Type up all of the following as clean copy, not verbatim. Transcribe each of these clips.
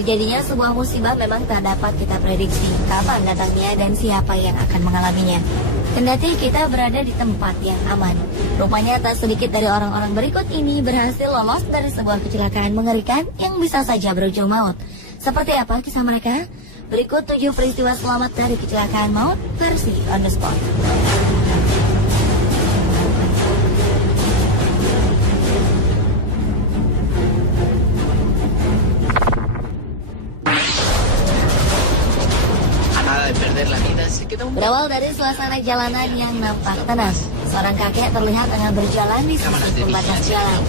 Terjadinya sebuah musibah memang tak dapat kita prediksi kapan datangnya dan siapa yang akan mengalaminya. Kendati kita berada di tempat yang aman, rupanya tak sedikit dari orang-orang berikut ini berhasil lolos dari sebuah kecelakaan mengerikan yang bisa saja berujung maut. Seperti apa kisah mereka? Berikut 7 peristiwa selamat dari kecelakaan maut versi on the spot. Berawal dari suasana jalanan yang nampak tenang, seorang kakek terlihat tengah berjalan di sisi pembatas jalan.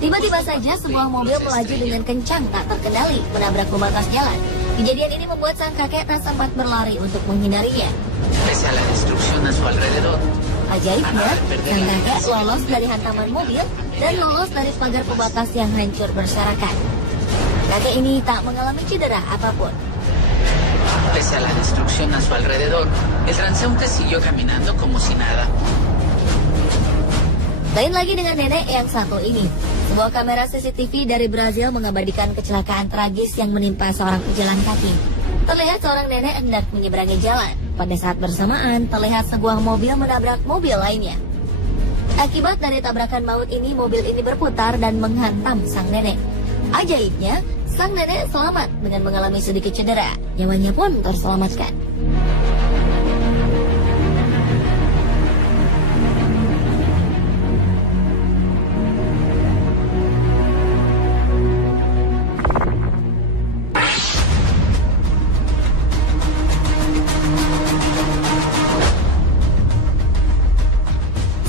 Tiba-tiba saja sebuah mobil melaju dengan kencang tak terkendali menabrak pembatas jalan. Kejadian ini membuat sang kakek tak sempat berlari untuk menghindarinya. Ajaibnya, sang kakek lolos dari hantaman mobil dan lolos dari pagar pembatas yang hancur berserakan. Kakek ini tak mengalami cedera apapun. Pese a la destrucción a su alrededor, el transeúnte siguió caminando como si nada. Lain lagi dengan nenek yang satu ini. Sebuah kamera CCTV dari Brazil mengabadikan kecelakaan tragis yang menimpa seorang pejalan kaki. Terlihat seorang nenek hendak menyeberangi jalan. Pada saat bersamaan, terlihat sebuah mobil menabrak mobil lainnya. Akibat dari tabrakan maut ini, mobil ini berputar dan menghantam sang nenek. Ajaibnya, sang nenek selamat dengan mengalami sedikit cedera. Nyawanya pun terselamatkan.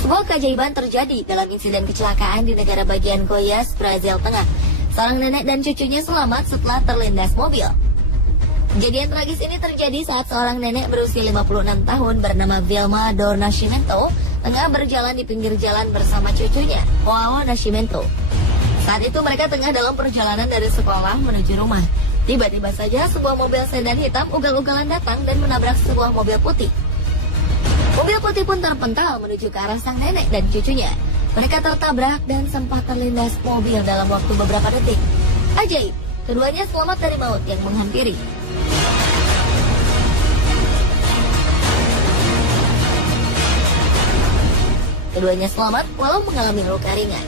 Sebuah keajaiban terjadi dalam insiden kecelakaan di negara bagian Goiás, Brazil Tengah. Seorang nenek dan cucunya selamat setelah terlindas mobil. Kejadian tragis ini terjadi saat seorang nenek berusia 56 tahun bernama Vilma do Nascimento tengah berjalan di pinggir jalan bersama cucunya, Joao Nascimento. Saat itu mereka tengah dalam perjalanan dari sekolah menuju rumah. Tiba-tiba saja sebuah mobil sedan hitam ugal-ugalan datang dan menabrak sebuah mobil putih. Mobil putih pun terpental menuju ke arah sang nenek dan cucunya. Mereka tertabrak dan sempat terlindas mobil dalam waktu beberapa detik. Ajaib, keduanya selamat dari maut yang menghampiri. Keduanya selamat walau mengalami luka ringan.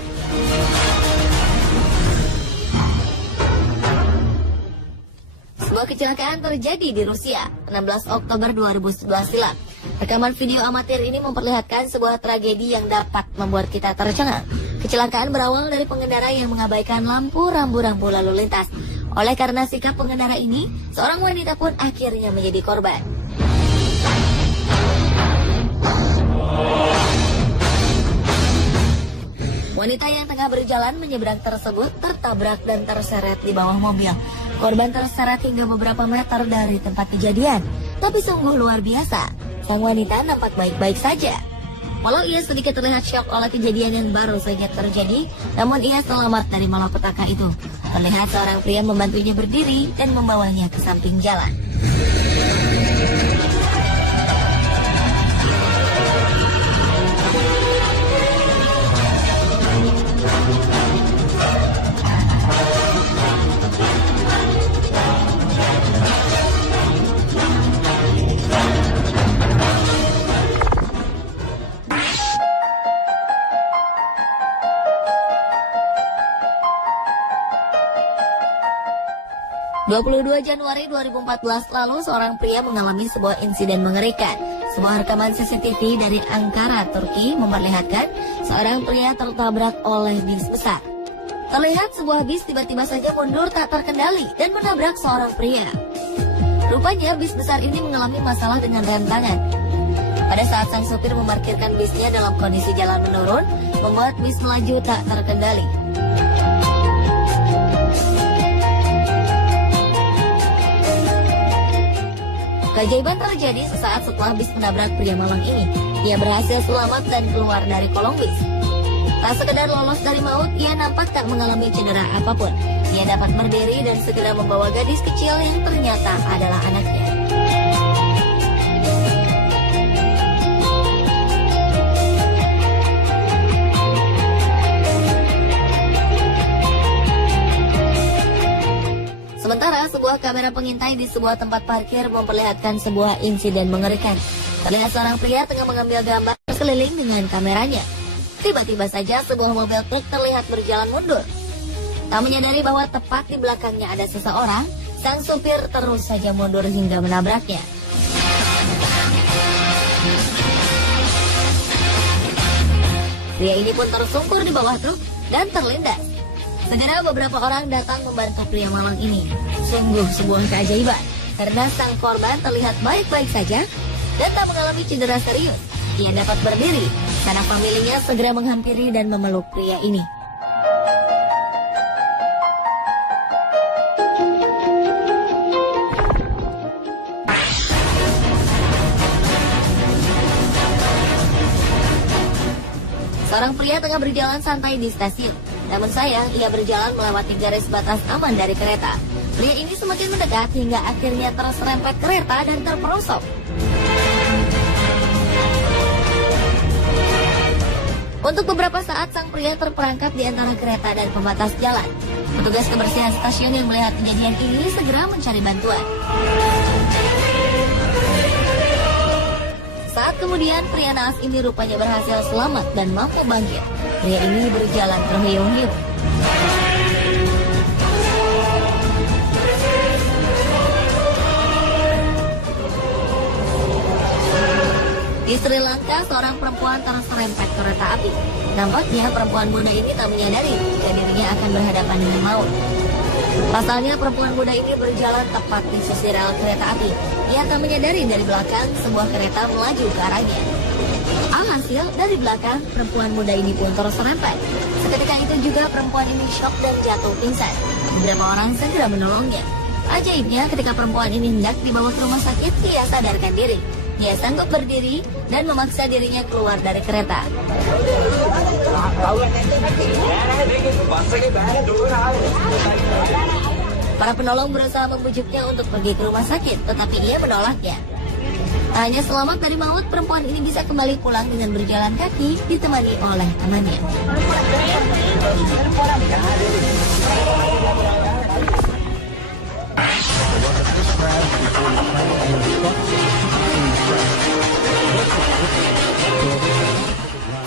Sebuah kecelakaan terjadi di Rusia 16 Oktober 2011 silam. Rekaman video amatir ini memperlihatkan sebuah tragedi yang dapat membuat kita tercengang. Kecelakaan berawal dari pengendara yang mengabaikan lampu rambu-rambu lalu lintas. Oleh karena sikap pengendara ini, seorang wanita pun akhirnya menjadi korban. Wanita yang tengah berjalan menyeberang tersebut tertabrak dan terseret di bawah mobil. Korban terseret hingga beberapa meter dari tempat kejadian. Tapi sungguh luar biasa, sang wanita nampak baik-baik saja. Walau ia sedikit terlihat syok oleh kejadian yang baru saja terjadi, namun ia selamat dari malapetaka itu. Terlihat seorang pria membantunya berdiri dan membawanya ke samping jalan. ...22 Januari 2014 lalu seorang pria mengalami sebuah insiden mengerikan. Sebuah rekaman CCTV dari Ankara, Turki memperlihatkan seorang pria tertabrak oleh bis besar. Terlihat sebuah bis tiba-tiba saja mundur tak terkendali dan menabrak seorang pria. Rupanya bis besar ini mengalami masalah dengan rem tangan. Pada saat sang supir memarkirkan bisnya dalam kondisi jalan menurun, membuat bis melaju tak terkendali. Keajaiban terjadi sesaat setelah bis menabrak pria malang ini. Ia berhasil selamat dan keluar dari kolong bis. Tak sekedar lolos dari maut, ia nampak tak mengalami cedera apapun. Ia dapat berdiri dan segera membawa gadis kecil yang ternyata adalah anaknya. kamera pengintai di sebuah tempat parkir memperlihatkan sebuah insiden mengerikan. Terlihat seorang pria tengah mengambil gambar sekeliling dengan kameranya. Tiba-tiba saja sebuah mobil truk terlihat berjalan mundur. Tak menyadari bahwa tepat di belakangnya ada seseorang, sang supir terus saja mundur hingga menabraknya. Pria ini pun tersungkur di bawah truk dan terlindas. Segera beberapa orang datang membantu pria malang ini. Sungguh sebuah keajaiban, karena sang korban terlihat baik-baik saja dan tak mengalami cedera serius. Ia dapat berdiri, karena familinya segera menghampiri dan memeluk pria ini. Seorang pria tengah berjalan santai di stasiun. Namun sayang, ia berjalan melewati garis batas aman dari kereta. Pria ini semakin mendekat hingga akhirnya terserempet kereta dan terperosok. Untuk beberapa saat, sang pria terperangkap di antara kereta dan pembatas jalan. Petugas kebersihan stasiun yang melihat kejadian ini segera mencari bantuan. Saat kemudian, pria naas ini rupanya berhasil selamat dan mampu bangkit. Pria ini berjalan terhuyung-huyung. Di Sri Lanka, seorang perempuan terserempet kereta api. Nampaknya perempuan muda ini tak menyadari jika dirinya akan berhadapan dengan maut. Pasalnya, perempuan muda ini berjalan tepat di sisi rel kereta api. Ia tak menyadari dari belakang sebuah kereta melaju ke arahnya. Alhasil, dari belakang, perempuan muda ini pun terserempet. Seketika itu juga perempuan ini syok dan jatuh pingsan. Beberapa orang segera menolongnya. Ajaibnya, ketika perempuan ini hendak dibawa ke rumah sakit, ia sadarkan diri. Ia sanggup berdiri dan memaksa dirinya keluar dari kereta. Para penolong berusaha membujuknya untuk pergi ke rumah sakit, tetapi ia menolaknya. Hanya selamat dari maut, perempuan ini bisa kembali pulang dengan berjalan kaki ditemani oleh temannya.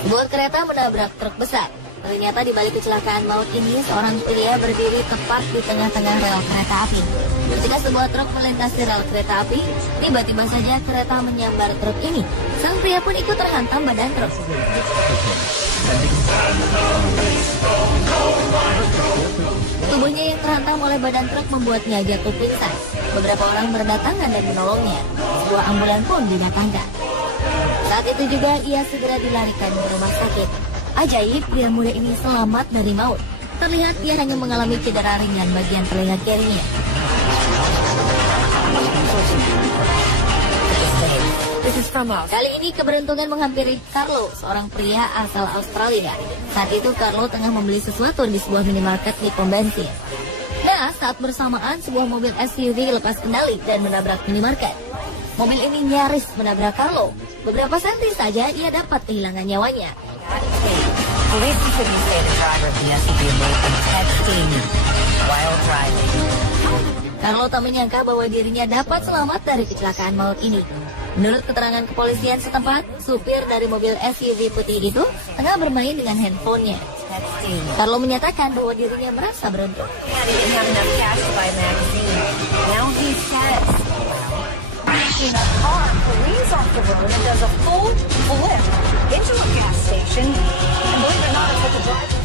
Sebuah kereta menabrak truk besar. Ternyata di balik kecelakaan maut ini, seorang pria berdiri tepat di tengah-tengah rel kereta api. Ketika sebuah truk melintasi rel kereta api, tiba-tiba saja kereta menyambar truk ini. Sang pria pun ikut terhantam badan truk. Tubuhnya yang terhantam oleh badan truk membuatnya jatuh pingsan. Beberapa orang berdatangan dan menolongnya. Sebuah ambulan pun didatangkan. Saat itu juga ia segera dilarikan ke rumah sakit. Ajaib, pria muda ini selamat dari maut. Terlihat ia hanya mengalami cedera ringan bagian telinga kirinya. Kali ini keberuntungan menghampiri Carlo, seorang pria asal Australia. Saat itu Carlo tengah membeli sesuatu di sebuah minimarket di pom bensin. Nah, saat bersamaan sebuah mobil SUV lepas kendali dan menabrak minimarket. Mobil ini nyaris menabrak Carlo. Beberapa senti saja ia dapat kehilangan nyawanya. Carlo tak menyangka bahwa dirinya dapat selamat dari kecelakaan maut ini. Menurut keterangan kepolisian setempat, supir dari mobil SUV putih itu tengah bermain dengan handphonenya. Carlo menyatakan bahwa dirinya merasa beruntung.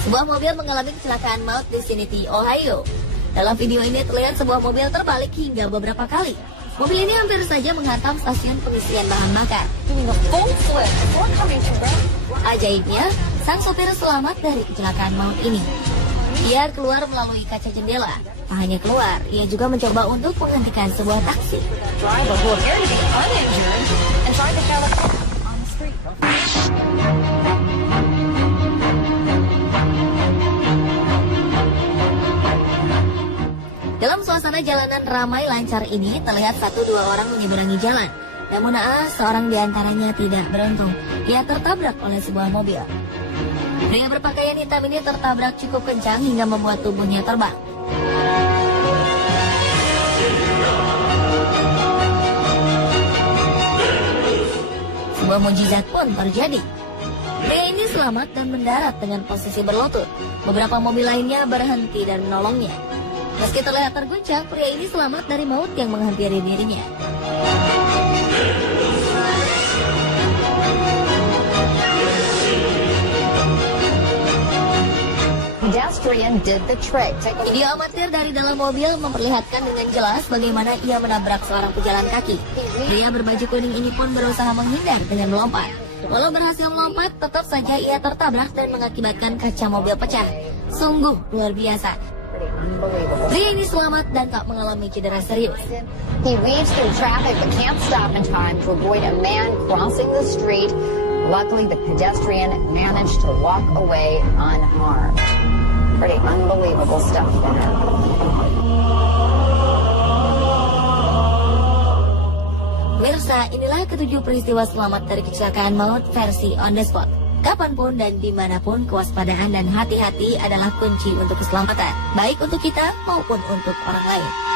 Sebuah mobil mengalami kecelakaan maut di Cincinnati, Ohio. Dalam video ini terlihat sebuah mobil terbalik hingga beberapa kali. Mobil ini hampir saja menghantam stasiun pengisian bahan bakar. Ajaibnya, sang sopir selamat dari kecelakaan maut ini. Ia keluar melalui kaca jendela. Tak hanya keluar, ia juga mencoba untuk menghentikan sebuah taksi. Dalam suasana jalanan ramai lancar ini, terlihat 1-2 orang menyeberangi jalan. Namun seorang di antaranya tidak beruntung. Ia tertabrak oleh sebuah mobil. Pria berpakaian hitam ini tertabrak cukup kencang hingga membuat tubuhnya terbang. Sebuah mukjizat pun terjadi. Pria ini selamat dan mendarat dengan posisi berlutut. Beberapa mobil lainnya berhenti dan menolongnya. Meski terlihat terguncang, pria ini selamat dari maut yang menghampiri dirinya. Pedestrian did the trick. Video amatir dari dalam mobil memperlihatkan dengan jelas bagaimana ia menabrak seorang pejalan kaki. Pria berbaju kuning ini pun berusaha menghindar dengan melompat. Walau berhasil melompat, tetap saja ia tertabrak dan mengakibatkan kaca mobil pecah. Sungguh luar biasa. Pria ini selamat dan tak mengalami cedera serius. He weaves through traffic but can't stop in time to avoid a man crossing the street. Luckily, the pedestrian managed to walk away unharmed. Pretty unbelievable stuff there. Mirsa, inilah ketujuh peristiwa selamat dari kecelakaan maut versi on the spot. Kapanpun dan dimanapun, kewaspadaan dan hati-hati adalah kunci untuk keselamatan, baik untuk kita maupun untuk orang lain.